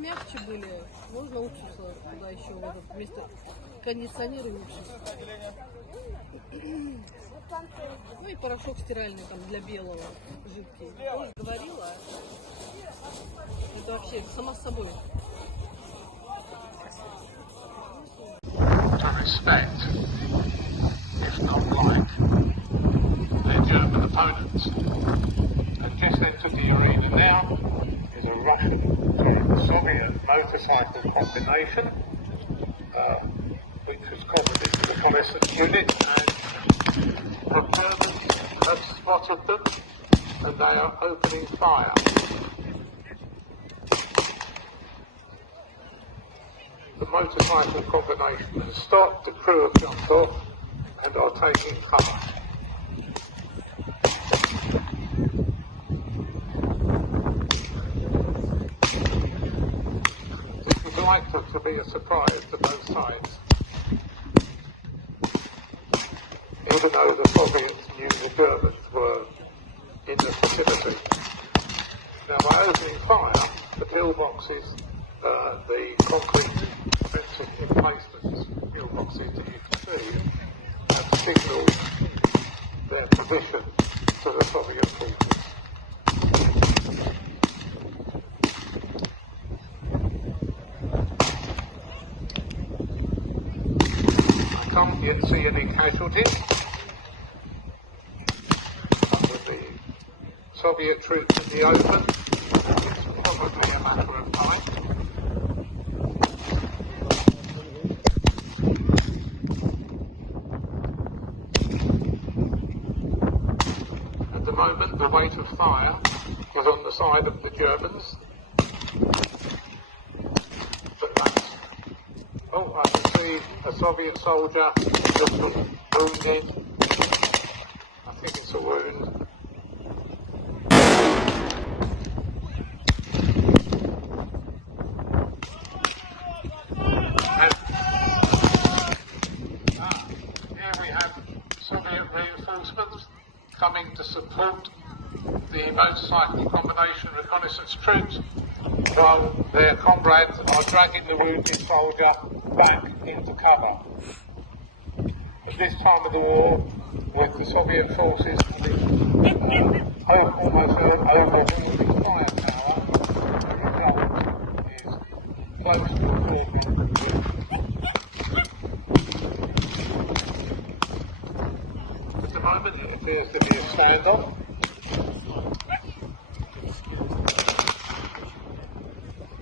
помягче были, можно уксус туда еще вот вместо кондиционера и уксус. Ну и порошок стиральный там для белого, жидкий. Тоже говорила, это вообще само собой. To respect, if not like, their German opponents. And just entered the arena now is a Russian-Soviet motorcycle combination, which was covered into the reconnaissance unit, and the Germans have spotted them and they are opening fire. The motorcycle combination has stopped, the crew have jumped off and are taking cover. This was likely to be a surprise to both sides, even though the Soviets knew the Germans were in the vicinity. Now by opening fire, the pillboxes, the concrete defensive emplacements, pillboxes that you can see, have signalled their position to the Soviet forces. I can't yet see any casualties. With the Soviet troops in the open, it's probably a matter of time. At the moment, the weight of fire was on the side of the Germans. But that's... Oh, I can see a Soviet soldier just wounded. I think it's a wound. And here we have Soviet reinforcements coming to support the motorcycle combination reconnaissance troops, while their comrades are dragging the wounded soldier back into cover. At this time of the war, with the Soviet forces almost overwhelming firepower, the result is close to a foregone conclusion. At the moment, it appears to be a standoff.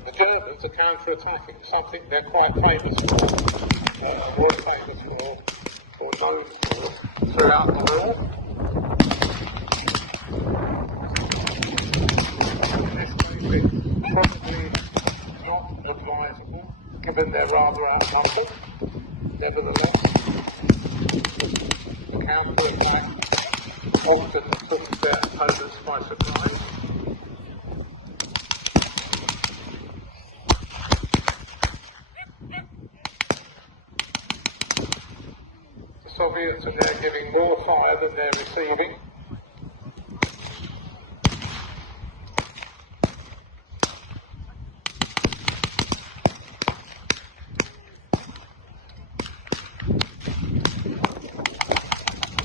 The Germans are counter-attacking, something they're quite famous for, was famous for, or known for, throughout the war. This may be probably not advisable, given they're rather outnumbered. Nevertheless, the counter-attack often took their opponents by surprise. The Soviets are now giving more fire than they're receiving.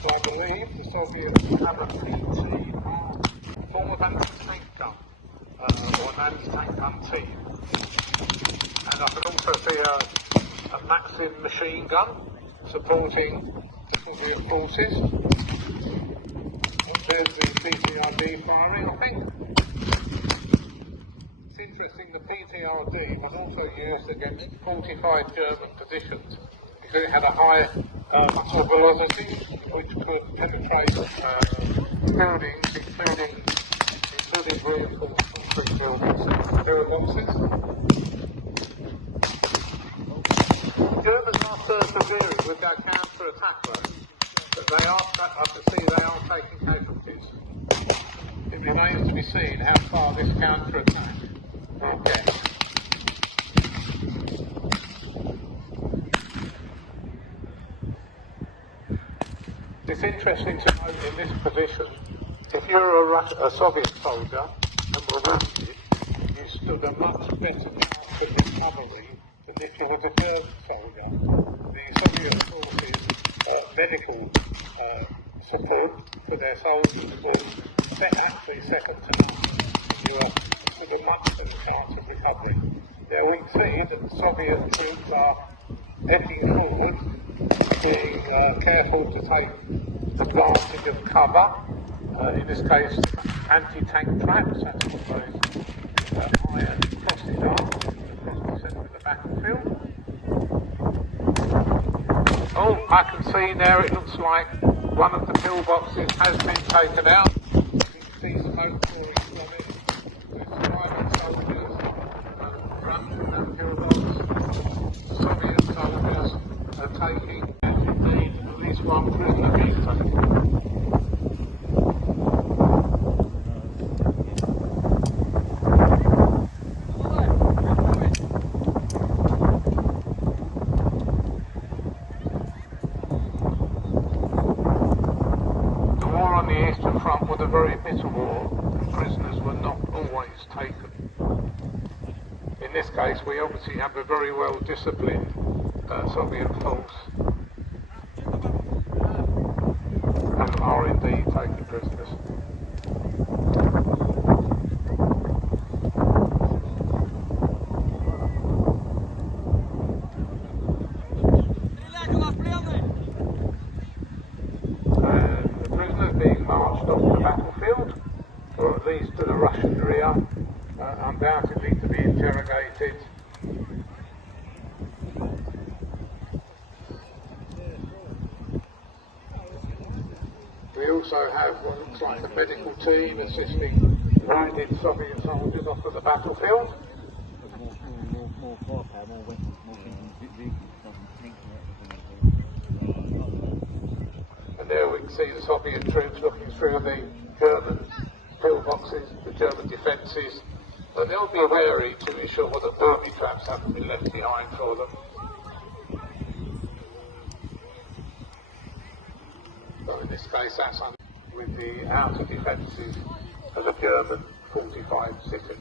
So I believe the Soviets have a PTR, form of anti-tank gun, or an anti-tank gun team. And I can also see a Maxim machine gun supporting the Soviet forces. And there's the PTRD firing, I think. It's interesting, the PTRD was also used against fortified German positions because it had a high velocity which could penetrate buildings, including reinforced concrete buildings and pillboxes. The Germans are persevering with their counter-attack though, but they are, I can see they are taking casualties. It remains to be seen how far this counter-attack will get. It's interesting to note in this position, if you're a Soviet soldier and were wounded, you stood a much better chance rapid recovery than if he was a German soldier. The Soviet forces' medical support for their soldiers was actually second to none. You were sort of much of a chance of recovery. Now we see that the Soviet troops are edging forward, being careful to take advantage of cover. In this case, anti-tank traps. That's what those iron crosses are across the centre of the battlefield. Oh, I can see there it looks like one of the pillboxes has been taken out. You can see smoke pouring from it. The surviving soldiers run from that pillbox. The Soviet soldiers are taking, and indeed, at least one prisoner being taken. Front was a very bitter war. Prisoners were not always taken. In this case, we obviously have a very well disciplined Soviet force and are indeed taking prisoners. Being marched off the battlefield, or at least to the Russian rear, undoubtedly to be interrogated. We also have what looks like a medical team assisting wounded Soviet soldiers off to the battlefield. More firepower, more weapons, more vehicles. And there we can see the Soviet troops looking through the German pillboxes, the German defences, but they'll be wary to ensure that booby traps haven't been left behind for them. So in this case that's with the outer defences of the German 45 city.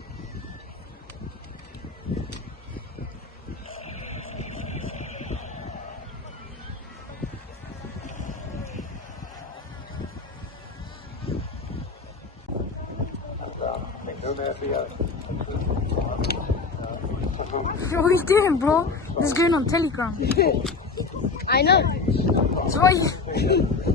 What are you doing, bro? This is going on Telegram. I know. So what are you...